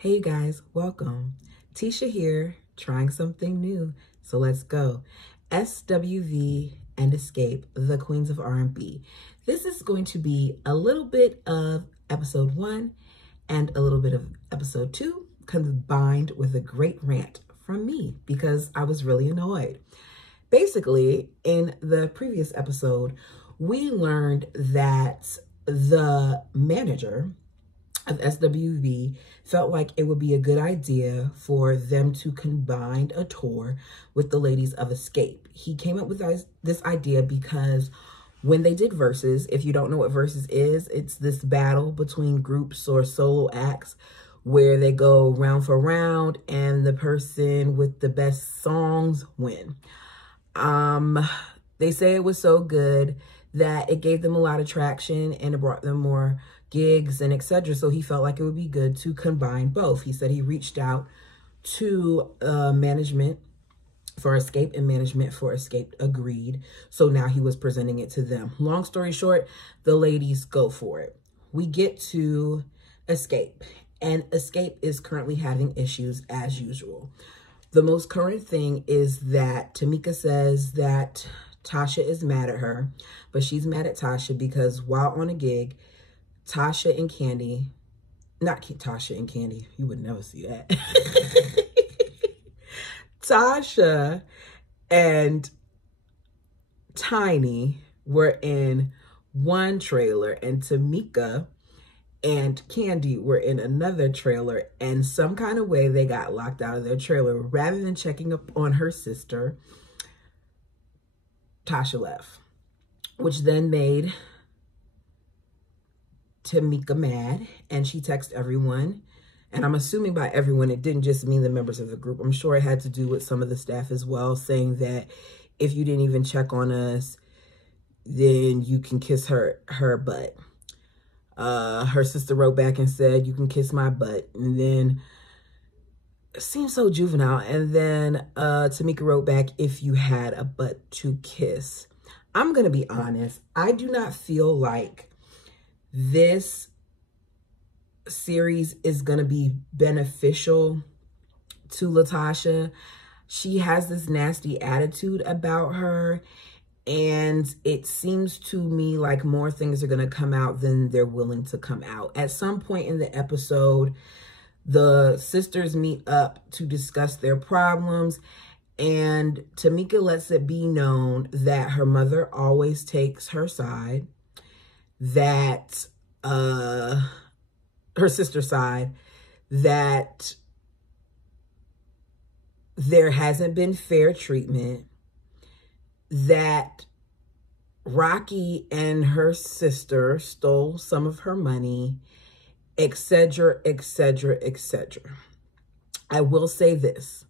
Hey you guys, welcome. Tisha here, trying something new. So let's go. SWV and XSCAPE, the Queens of R&B. This is going to be a little bit of episode 1 and a little bit of episode 2 combined with a great rant from me because I was really annoyed. Basically, in the previous episode, we learned that the manager of SWV felt like it would be a good idea for them to combine a tour with the ladies of XSCAPE. He came up with this idea because when they did Versus, if you don't know what Versus is, it's this battle between groups or solo acts where they go round for round and the person with the best songs win. They say it was so good that it gave them a lot of traction and it brought them more gigs and etc. So he felt like it would be good to combine both. He said he reached out to management for XSCAPE and management for XSCAPE agreed. So now he was presenting it to them. Long story short, the ladies go for it. We get to XSCAPE and XSCAPE is currently having issues as usual. The most current thing is that Tamika says that Tasha is mad at her, but she's mad at Tasha because while on a gig, Tasha and Candy, not Tasha and Candy, you would never see that. Tasha and Tiny were in one trailer and Tamika and Candy were in another trailer, and some kind of way they got locked out of their trailer. Rather than checking up on her sister, Tasha left, which then made Tamika mad, and she texted everyone. And I'm assuming by everyone, it didn't just mean the members of the group. I'm sure it had to do with some of the staff as well, saying that if you didn't even check on us, then you can kiss her butt. Her sister wrote back and said, you can kiss my butt. And then it seems so juvenile. And then Tamika wrote back, if you had a butt to kiss. I'm going to be honest. I do not feel like this series is going to be beneficial to LaTasha. She has this nasty attitude about her. And it seems to me like more things are going to come out than they're willing to come out. At some point in the episode, the sisters meet up to discuss their problems. And Tamika lets it be known that her mother always takes her side. That her sister's side. That there hasn't been fair treatment. That Rocky and her sister stole some of her money, etc., etc., etc. I will say this.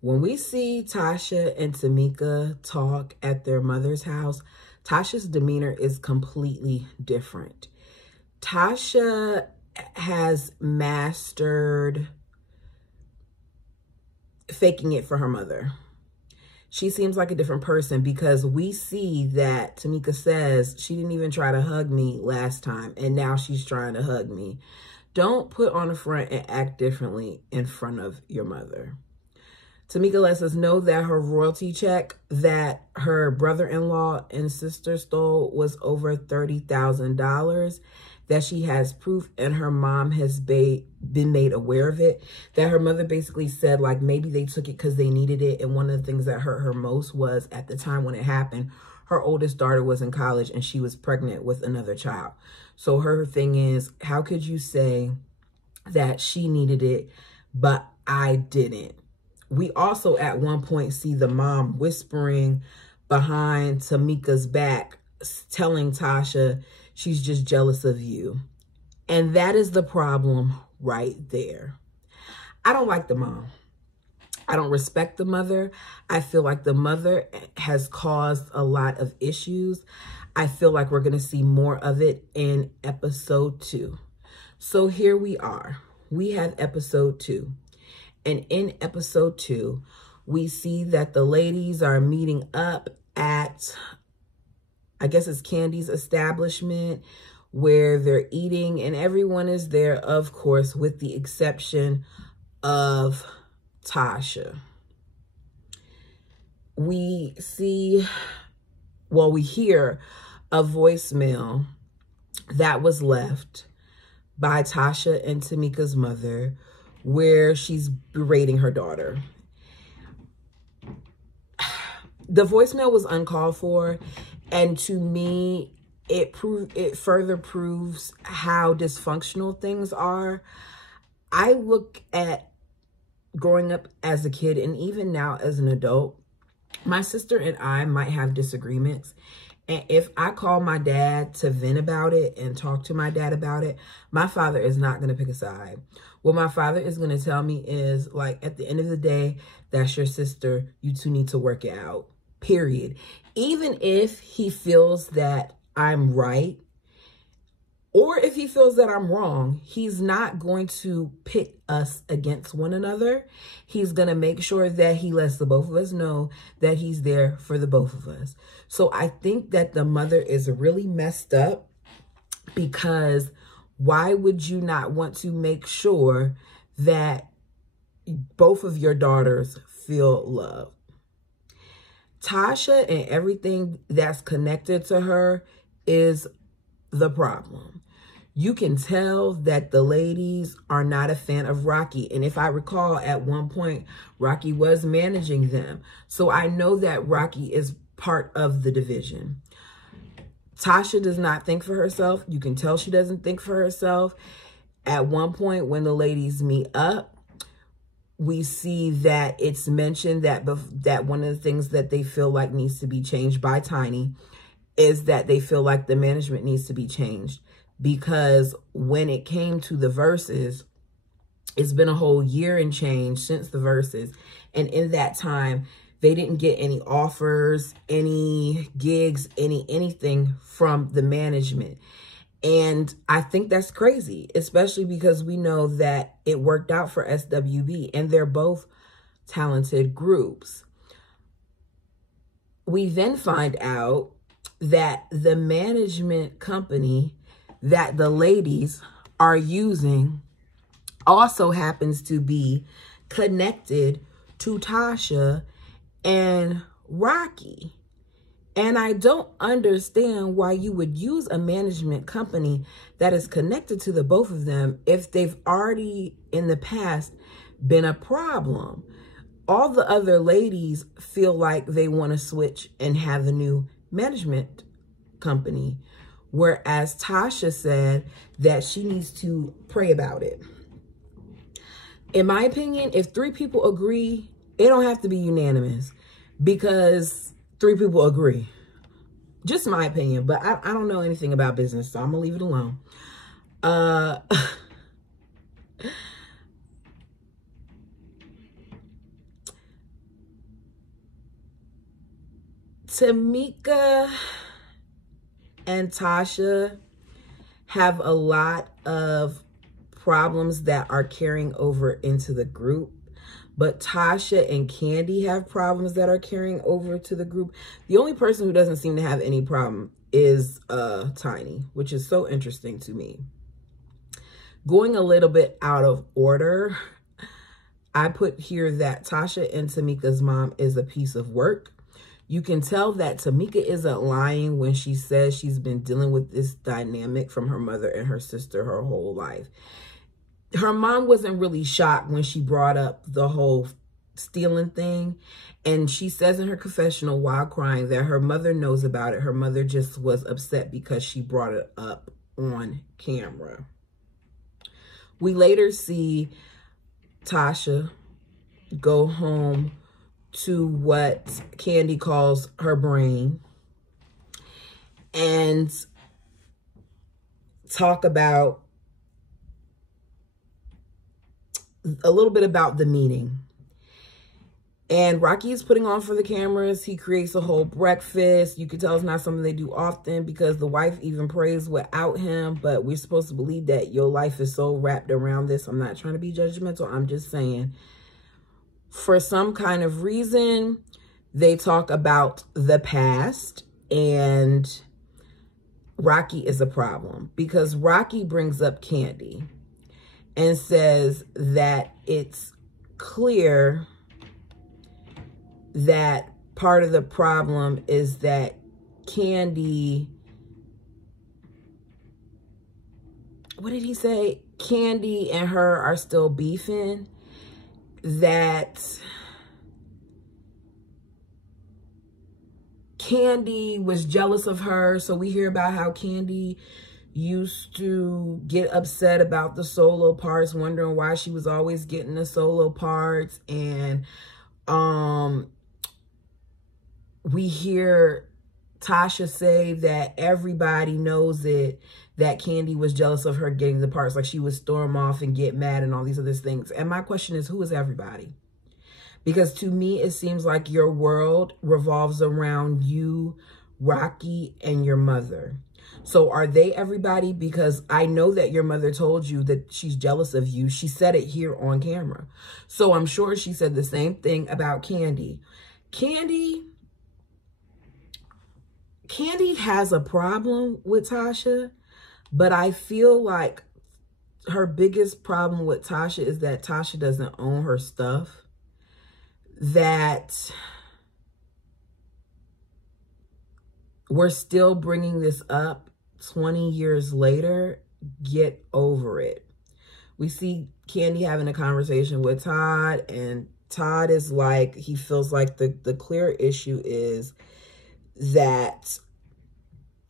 When we see Tasha and Tamika talk at their mother's house, Tasha's demeanor is completely different. Tasha has mastered faking it for her mother. She seems like a different person because we see that Tamika says she didn't even try to hug me last time and now she's trying to hug me. Don't put on a front and act differently in front of your mother. Tamika lets us know that her royalty check that her brother-in-law and sister stole was over $30,000. That she has proof and her mom has been made aware of it. That her mother basically said like maybe they took it because they needed it. And one of the things that hurt her most was at the time when it happened, her oldest daughter was in college and she was pregnant with another child. So her thing is, how could you say that she needed it, but I didn't? We also at one point see the mom whispering behind Tamika's back, telling Tasha, she's just jealous of you. And that is the problem right there. I don't like the mom. I don't respect the mother. I feel like the mother has caused a lot of issues. I feel like we're going to see more of it in episode 2. So here we are. We have episode 2. And in episode 2, we see that the ladies are meeting up at, I guess it's Candy's establishment, where they're eating, and everyone is there, of course, with the exception of Tasha. We hear a voicemail that was left by Tasha and Tamika's mother where she's berating her daughter. The voicemail was uncalled for, and to me, it further proves how dysfunctional things are. I look at growing up as a kid, and even now as an adult, my sister and I might have disagreements. And if I call my dad to vent about it and talk to my dad about it, my father is not going to pick a side. What my father is going to tell me is, like, at the end of the day, that's your sister. You two need to work it out, period. Even if he feels that I'm right, or if he feels that I'm wrong, he's not going to pit us against one another. He's going to make sure that he lets the both of us know that he's there for the both of us. So I think that the mother is really messed up, because why would you not want to make sure that both of your daughters feel loved? Tasha and everything that's connected to her is the problem. You can tell that the ladies are not a fan of Rocky. And if I recall, at one point, Rocky was managing them. So I know that Rocky is part of the division. Tasha does not think for herself. You can tell she doesn't think for herself. At one point, when the ladies meet up, we see that it's mentioned that one of the things that they feel like needs to be changed by Tiny is that they feel like the management needs to be changed. Because when it came to the verses, it's been a whole year and change since the verses. And in that time, they didn't get any offers, any gigs, anything from the management. And I think that's crazy, especially because we know that it worked out for SWV, and they're both talented groups. We then find out that the management company that the ladies are using also happens to be connected to Tasha and Rocky. And I don't understand why you would use a management company that is connected to the both of them if they've already in the past been a problem. All the other ladies feel like they want to switch and have a new management company, whereas Tasha said that she needs to pray about it. In my opinion, if 3 people agree, it don't have to be unanimous, because 3 people agree. Just my opinion, but I don't know anything about business, so I'm gonna leave it alone. Tamika and Tasha have a lot of problems that are carrying over into the group, but Tasha and Candy have problems that are carrying over to the group. The only person who doesn't seem to have any problem is Tiny, which is so interesting to me. Going a little bit out of order, I put here that Tasha and Tamika's mom is a piece of work. You can tell that Tamika isn't lying when she says she's been dealing with this dynamic from her mother and her sister her whole life. Her mom wasn't really shocked when she brought up the whole stealing thing. And she says in her confessional while crying that her mother knows about it. Her mother just was upset because she brought it up on camera. We later see Tasha go home to what Candy calls her brain and talk about a little bit about the meeting. And Rocky is putting on for the cameras. He creates a whole breakfast. You can tell it's not something they do often, because the wife even prays without him. But we're supposed to believe that your life is so wrapped around this. I'm not trying to be judgmental. I'm just saying, for some kind of reason, they talk about the past, and Rocky is a problem because Rocky brings up Candy and says that it's clear that part of the problem is that Candy, what did he say? Candy and her are still beefing, that Candy was jealous of her. So we hear about how Candy used to get upset about the solo parts, wondering why she was always getting the solo parts. And we hear Tasha say that everybody knows it, that Candy was jealous of her getting the parts. Like she would storm off and get mad and all these other things. And my question is, who is everybody? Because to me, it seems like your world revolves around you, Rocky, and your mother. So are they everybody? Because I know that your mother told you that she's jealous of you. She said it here on camera. So I'm sure she said the same thing about Candy. Candy has a problem with Tasha, but I feel like her biggest problem with Tasha is that Tasha doesn't own her stuff. That we're still bringing this up 20 years later. Get over it. We see Candy having a conversation with Todd, and Todd is like, he feels like the clear issue is that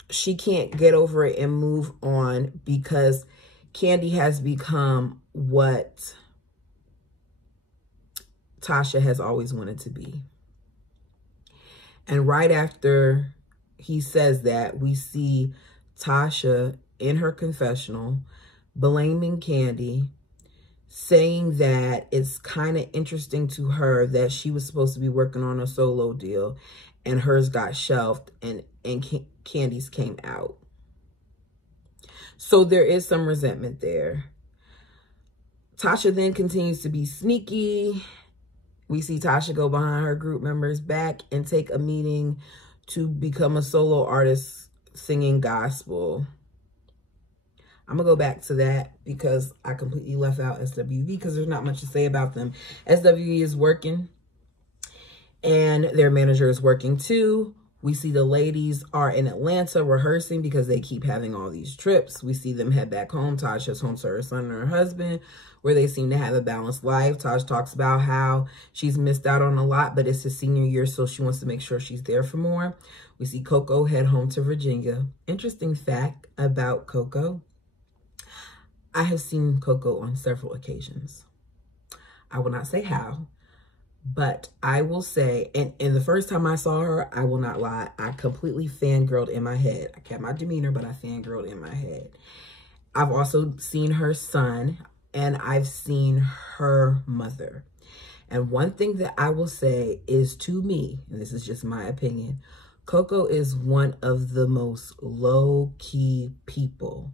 she can't get over it and move on because Candy has become what Tasha has always wanted to be. And right after he says that, we see Tasha in her confessional blaming Candy, saying that it's kind of interesting to her that she was supposed to be working on a solo deal and hers got shelved and Candy's came out. So there is some resentment there. Tasha then continues to be sneaky. We see Tasha go behind her group members' back and take a meeting to become a solo artist singing gospel. I'm going to go back to that because I completely left out SWV because there's not much to say about them. SWV is working and their manager is working too. We see the ladies are in Atlanta rehearsing because they keep having all these trips. We see them head back home. Tasha's home to her son and her husband, where they seem to have a balanced life. Tasha talks about how she's missed out on a lot, but it's his senior year, so she wants to make sure she's there for more. We see Coco head home to Virginia. Interesting fact about Coco. I have seen Coco on several occasions. I will not say how, but I will say, and the first time I saw her, I will not lie, I completely fangirled in my head. I kept my demeanor, but I fangirled in my head. I've also seen her son, and I've seen her mother. And one thing that I will say is, to me, and this is just my opinion, Coco is one of the most low-key people.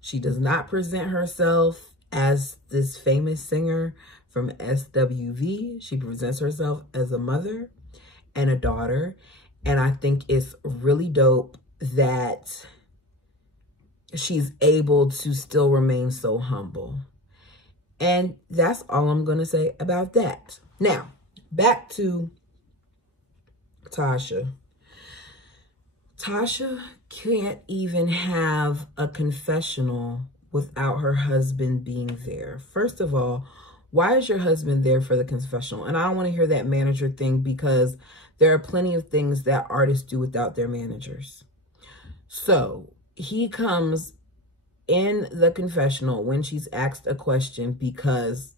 She does not present herself as this famous singer from SWV. She presents herself as a mother and a daughter. And I think it's really dope that she's able to still remain so humble. And that's all I'm going to say about that. Now, back to Tasha. Tasha can't even have a confessional without her husband being there. First of all, why is your husband there for the confessional? And I don't want to hear that manager thing because there are plenty of things that artists do without their managers. So he comes in the confessional when she's asked a question because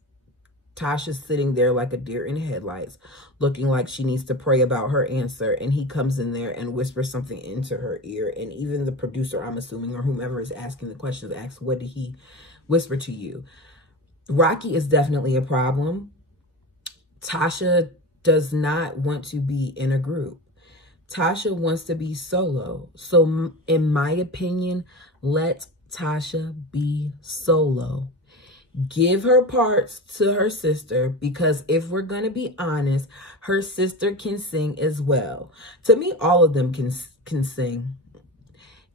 Tasha's sitting there like a deer in headlights, looking like she needs to pray about her answer. And he comes in there and whispers something into her ear. And even the producer, I'm assuming, or whomever is asking the questions, asks, what did he whisper to you? Rocky is definitely a problem. Tasha does not want to be in a group. Tasha wants to be solo. So in my opinion, let Tasha be solo. Give her parts to her sister, because if we're going to be honest, her sister can sing as well. To me, all of them can sing.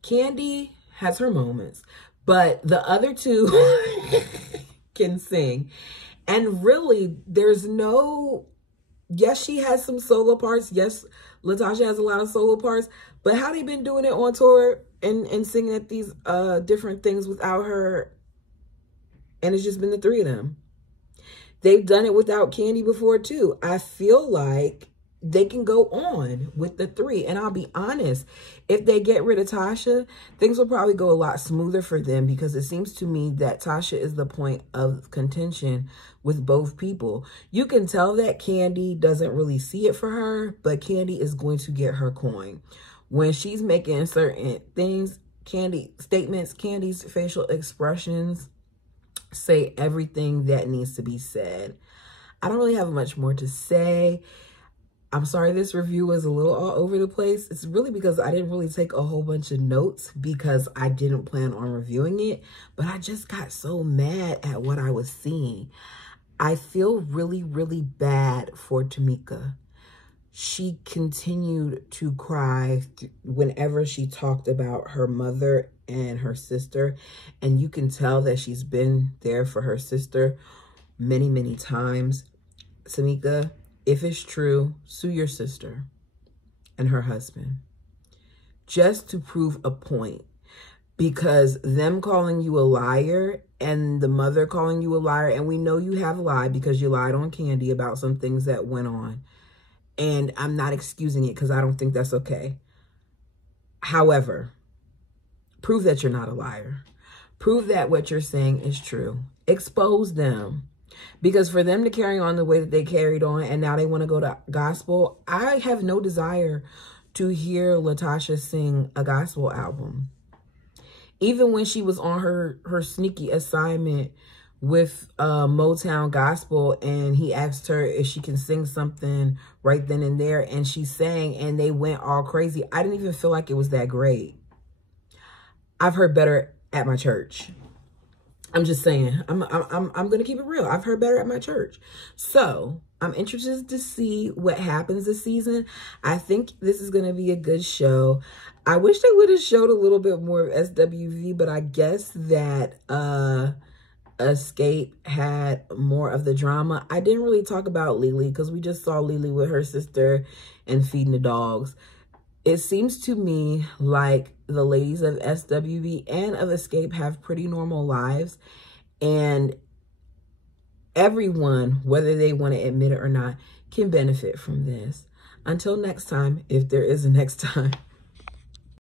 Candy has her moments, but the other two can sing. And really, there's no, yes, she has some solo parts. Yes, Latasha has a lot of solo parts, but how they been doing it on tour and singing at these different things without her? And it's just been the three of them. They've done it without Candy before too. I feel like they can go on with the three. And I'll be honest, if they get rid of Tasha, things will probably go a lot smoother for them, because it seems to me that Tasha is the point of contention with both people. You can tell that Candy doesn't really see it for her, but Candy is going to get her coin. When she's making certain things, Candy's facial expressions say everything that needs to be said. I don't really have much more to say. I'm sorry this review was a little all over the place. It's really because I didn't really take a whole bunch of notes because I didn't plan on reviewing it, but I just got so mad at what I was seeing. I feel really, really bad for Tamika. She continued to cry whenever she talked about her mother and her sister, and you can tell that she's been there for her sister many, many times. Tamika, if it's true, sue your sister and her husband just to prove a point, because them calling you a liar and the mother calling you a liar, and we know you have lied because you lied on Candy about some things that went on, and I'm not excusing it because I don't think that's okay. However, prove that you're not a liar. Prove that what you're saying is true. Expose them. Because for them to carry on the way that they carried on and now they want to go to gospel, I have no desire to hear Latasha sing a gospel album. Even when she was on her sneaky assignment with Motown Gospel, and he asked her if she can sing something right then and there, and she sang and they went all crazy, I didn't even feel like it was that great. I've heard better at my church. I'm just saying, I'm going to keep it real. I've heard better at my church. So I'm interested to see what happens this season. I think this is going to be a good show. I wish they would have showed a little bit more of SWV, but I guess that XSCAPE had more of the drama. I didn't really talk about Lily because we just saw Lily with her sister and feeding the dogs. It seems to me like the ladies of SWV and of XSCAPE have pretty normal lives, and everyone, whether they want to admit it or not, can benefit from this. Until next time, if there is a next time.